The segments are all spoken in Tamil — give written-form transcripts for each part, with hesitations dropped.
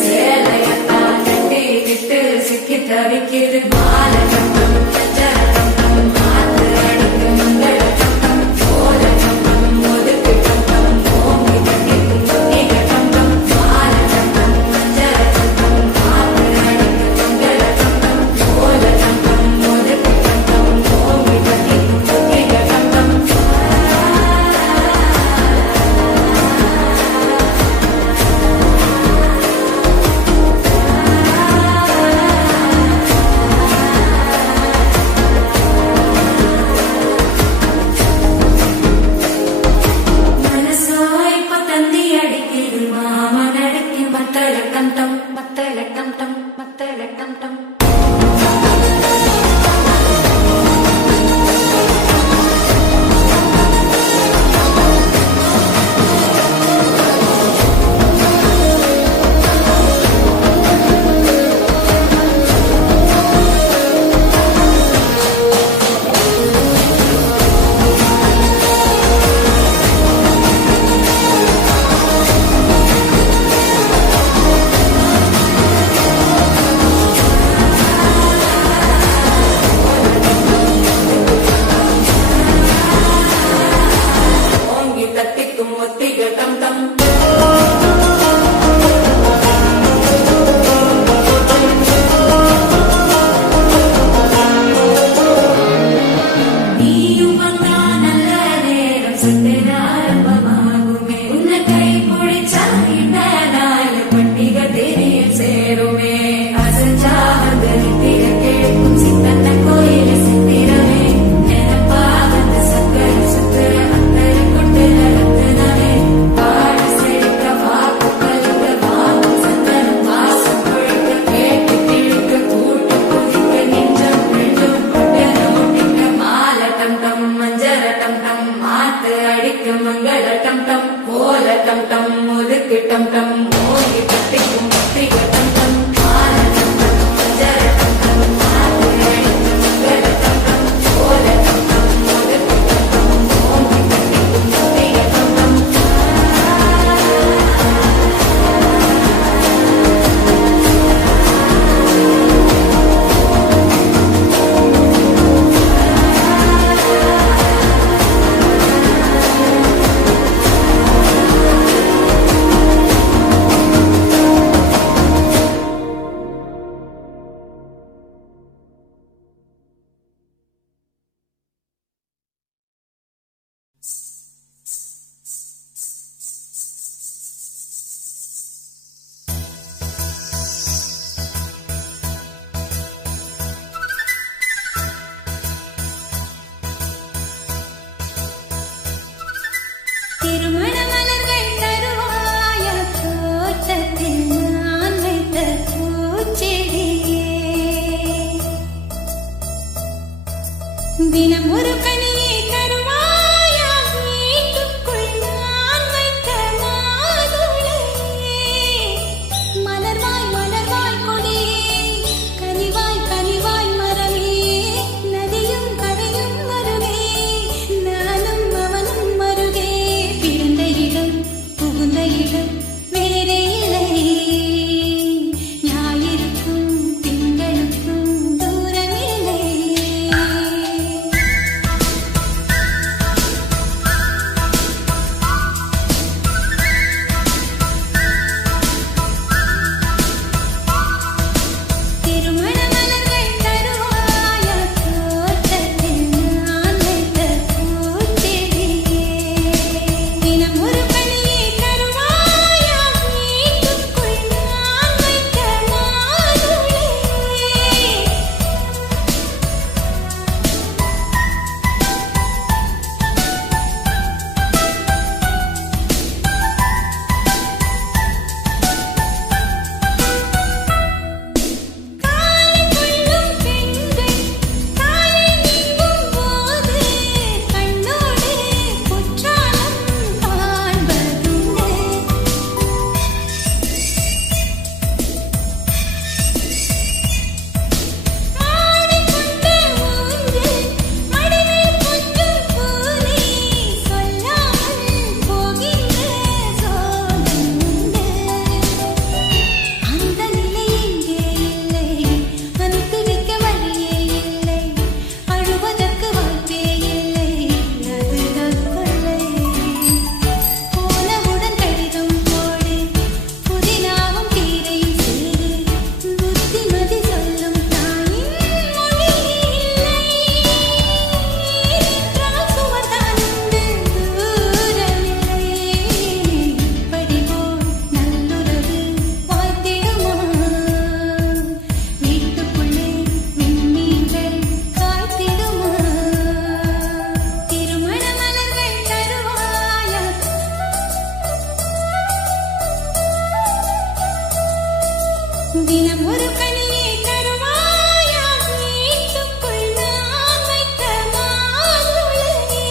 சேலையத்தான் கட்டி விட்டு சிக்கி தவிக்கிது மாலை கட்டம் கஞ்சர கட்டம் மாத்து அடிக்கு மங்கள கட்டம் போல கட்டம் ஒதுக்கு கட்டம் ஓங்கி கட்டிக்கும் நீங்க கட்டம் மாலை கட்டம் கஞ்சர கட்டம் மாத்து அடிக்கு மங்கள கட்டம் போல கட்டம் ஒதுக்கு கட்டம் ஓங்கி கட்டிக்கும் நீங்க கட்டம் மனசாய் பத்தந்தி அடிக்குது மாமன் அடிக்கு மத்தள கண்டம் மத்தள கண்டம் மத்தள கண்டம் தினம் ஒரு கனியை தருவாயா வீட்டுக்குள் நான் வைத்த மாதுளையே.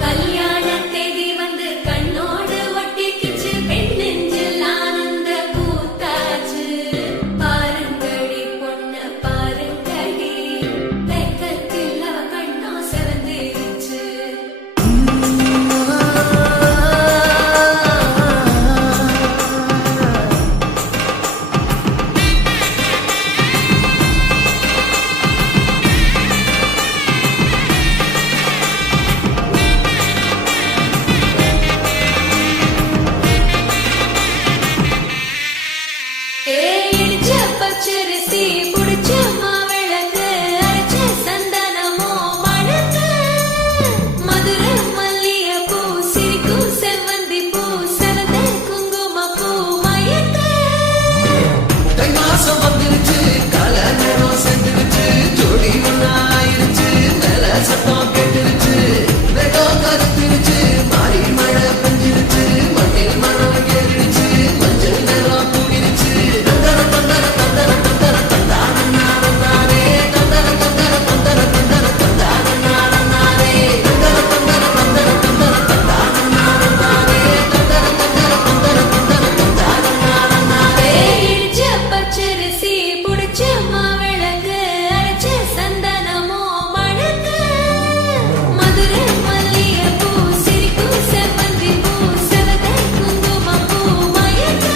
கல்யாண தேதி வந்து கண்ணோடு ஒட்டிக்கிச்சு பெண் நெஞ்சில் ஆனந்த கூத்தாச்சு. பாருங்கடி பொண்ண பாருங்கடி வெக்கத்தில் அவ கண்ணா சிறந்திருச்சு. இடிச்ச பச்சரிசி புடிச்ச மாவிளக்கு அரைச்ச சந்தனமோ மணக்கு. மதுரை மல்லிகைப்பூ சிரிக்கும் செவ்வந்தி பூ செவந்த குங்குமப்பூ மயக்க. தை மாசம் வந்துருச்சு கால நேரம் செஞ்சிருச்சு ஜோடி ஒன்னாயிருச்சு மேல சத்தம் கேட்டுருச்சு வேகம் கருத்துருச்சு மாறி மழை பெஞ்சிருச்சு மண்ணில் மழை ஏறிடுச்சு மஞ்சள் நேரம் தூங்கிருச்சு தந்தர தந்தர தந்தர தந்தர தந்தானே தந்தர தந்தர தந்தர தந்தர தந்தானே தந்தர தந்தர தந்தர தந்தர தந்தானே தந்தர தந்தர தந்தர தந்தர தந்தானே. இடிச்ச பச்சரிசி புடிச்ச மாவிளக்கு அரைச்ச சந்தனமோ மணக்கு. மதுரை மல்லிகைப்பூ சிரிக்கும் செவ்வந்தி பூ செவந்த குங்குமப்பூ மயக்க.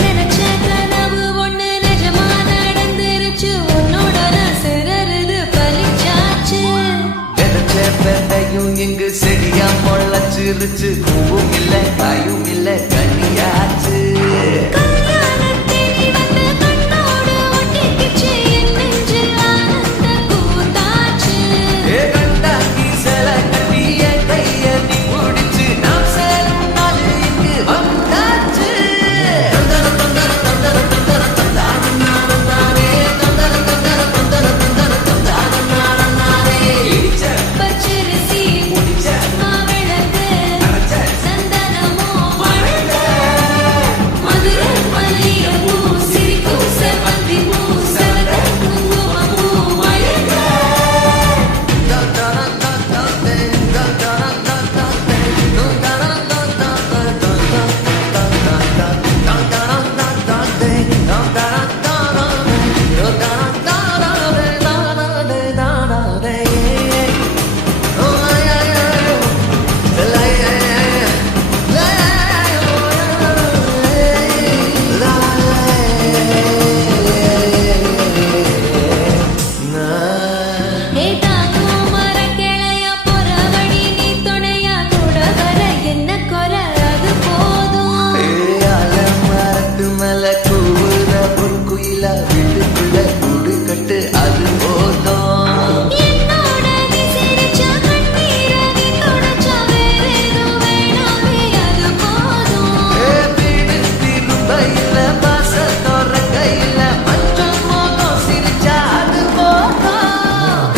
நினைச்ச கனவு ஒண்ணு நிஜமா நடந்துருச்சு. உன்னோட நான் சிறருது பலிச்சாச்சு. விதைச்ச பெண்டையும் இங்கு செடியா முளைச்சிருச்சு பூவும் இல்ல காயும் இல்ல கனியாச்சு. கல்யாணத்தேதி வந்து கண்ணோடு ஒட்டிக்கிச்சு என் நெஞ்சில் ஆனந்த கூத்தாச்சு. கண்டாக்கி சில கட்டிய கைய நீ பிடிச்சு நாம் சேரும் நாள் இங்கு வந்தாச்சு. தந்தர தந்தர மேல கூவுற ஒரு குயிலா வீட்டுக்குள்ள கூடு கட்டு அது போதும். என்னோட நீ சிரிச்சா கண்ணீர நீ தொடச்சா வேறேதும் வேணாமே அது போதும். வீடு திரும்ப இல்ல வாசத்தோற கையில மஞ்சள் மோகம் சிரிச்சா அது போதும்.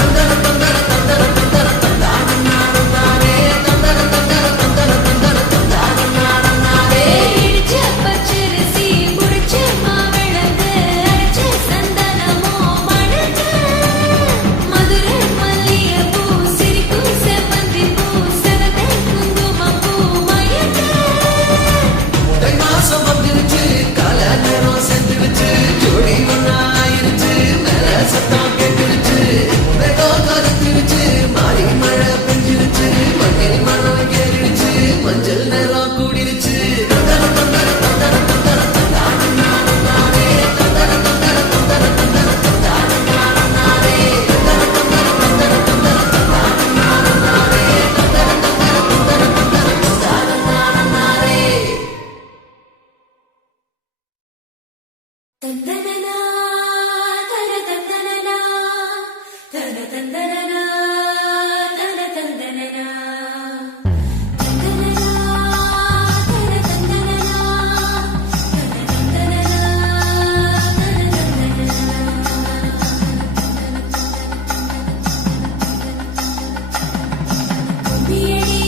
தந்தர தந்தர தந்தர தந்தர தந்தான நானும் நானே தந்தர தந்தர தந்தர தந்தர தந்தான நானும் நானே. இடிச்ச பச்சரிசி புடிச்ச மாவிளக்கு அரைச்ச சந்தனமோ மணக்கு. மதுரை மல்லிகைப்பூ சிரிக்கும் செவ்வந்தி பூ செவந்த குங்குமப்பூ மயக்க. தை மாசம் வந்துருச்சு கால நேரம் செஞ்சிருச்சு ஜோடி ஒண்ணா ஆயிருச்சு மேல சத்தம் கேட்டுருச்சு வேகம் கருத்துருச்சு மாறி மழை பெஞ்சிருச்சு மண்ணில் மரம் ஏறிடுச்சு மஞ்சள் நேரம் கூடிருச்சு. தந்தர தந்தர தந்தர தந்தர தந்தான நானும் நானே தந்தர தந்தர தந்தர தந்தர தந்தான நானும் நானே தந்தர தந்தர தந்தர தந்தர தந்தான நானும் நானே தந்தர தந்தர தந்தர தந்தர தந்தான நானும் நானே. தந்தனனா தர தந்தனனா தர தந்தனனா தர தந்தனனா தந்தனனா தர தந்தனனா தர தந்தனனா கும்மியடி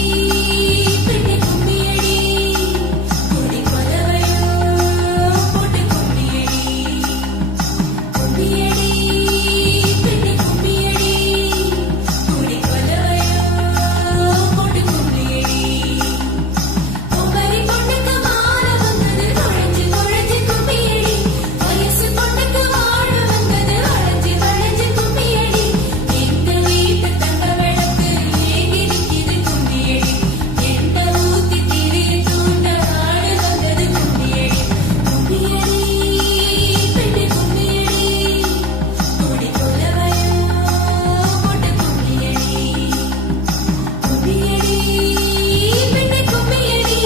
பெண்ணே கும்மியடி கொடி கொலவையோ போட்டு கும்மியடி கும்மியடி பெண்ணே கும்மியடி கொடி கொலவையோ போட்டு கும்மியடி. பொங்கரி பொண்ணுக்கு மாலை வந்தது குழஞ்சு குழஞ்சு கும்மியடி. வயசு பொண்ணுக்கு வாழ வந்தது வளைஞ்சு வளைஞ்சு கும்மியடி. எங்க வீட்டு தங்க விளக்கு ஏங்கி நிக்குது கும்மியடி. எண்ணெ ஊத்தி திரிய தூண்ட ஆடு வந்தது கும்மியடி. கும்மியடி பெண்ணே கும்மியடி கொடி கொலவையோ போட்டு கும்மியடி. கும்மியடி பெண்ணே கும்மியடி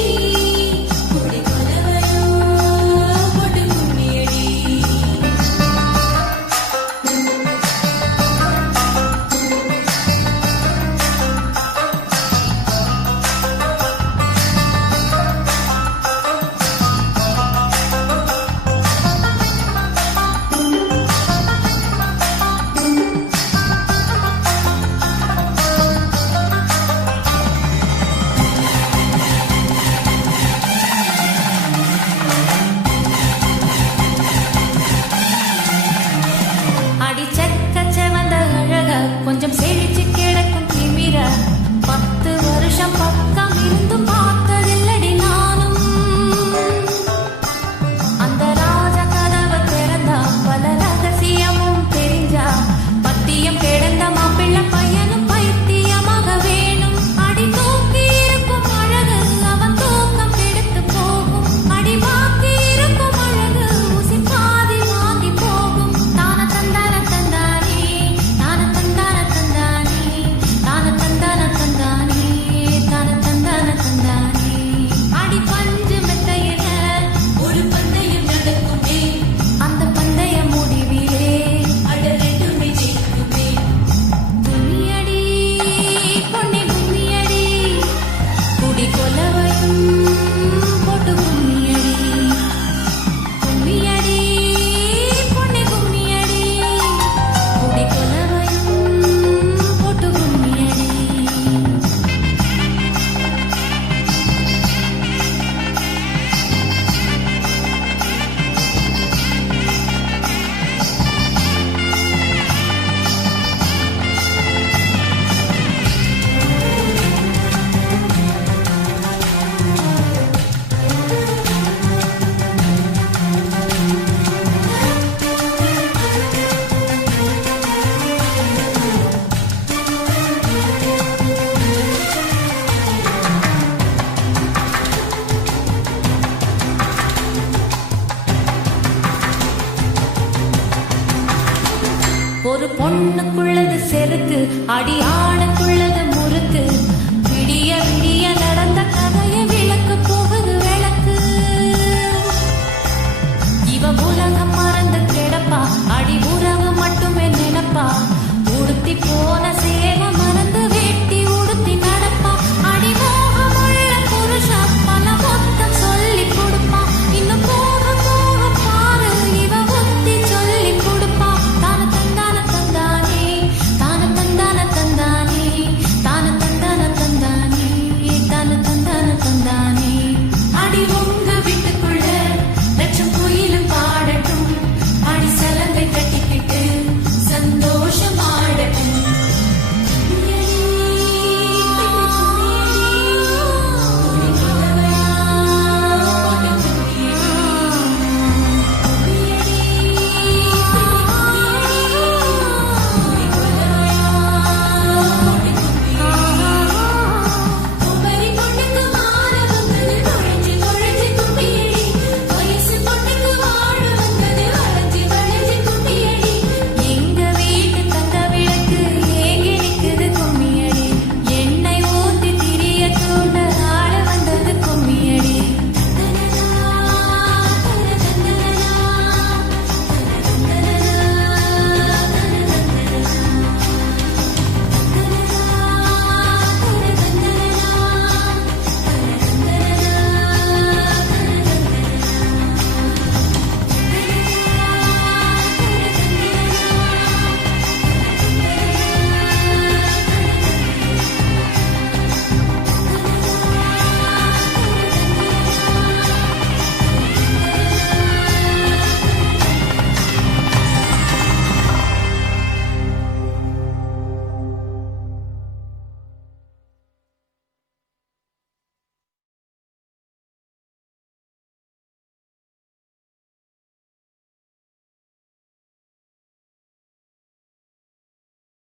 கொடி கொலவையோ போட்டு கும்மியடி. அடிச்சக்க செவந்த அழக கொஞ்சம் செழிச்சு கிடக்கும் திமிர 10 வருஷம் பக்கம் இருந்தும் பார்த்ததில்லடி நானும். அந்த ராஜ கதவை திறந்தா பல ரகசியமும் தெரிஞ்சா பத்தியம் கிடந்த மாப்பிள்ளை பையனும் பைத்தியமாக வேணும். அடி தூக்கி இருக்கும் அழகு அவன் தூக்கம் கெடுத்து போகும். அடி பாக்கி இருக்கும் அழகு ஊசி பாதி வாங்கி போகும். தான தந்தான தந்தானே தான தந்தான தந்தானே தான தந்தான தந்தானே தான தந்தான தந்தானே. அடி பஞ்சு மெத்தையில ஒரு பந்தயம் நடக்குமே. அந்த பந்தய முடிவிலே அட ரெண்டுமே ஜெயிக்குமே. கும்மியடி பொன்னே கும்மியடி குடி கொலவையும் போட்டு கும்மியடி. கும்மியடி பொன்னே கும்மியடி குடி கொலவையும் போட்டு கும்மியடி. ஒரு பொண்ணுக்குள்ளது செருக்கு அடி ஆணுக்குள்ளது முறுக்கு. விடிய விடிய நடந்த கதையை விளக்கு போகுது விளக்கு. உலகம் மறந்து கிடப்பா அடி உறவு மட்டுமே நினைப்பா உடுத்தி போன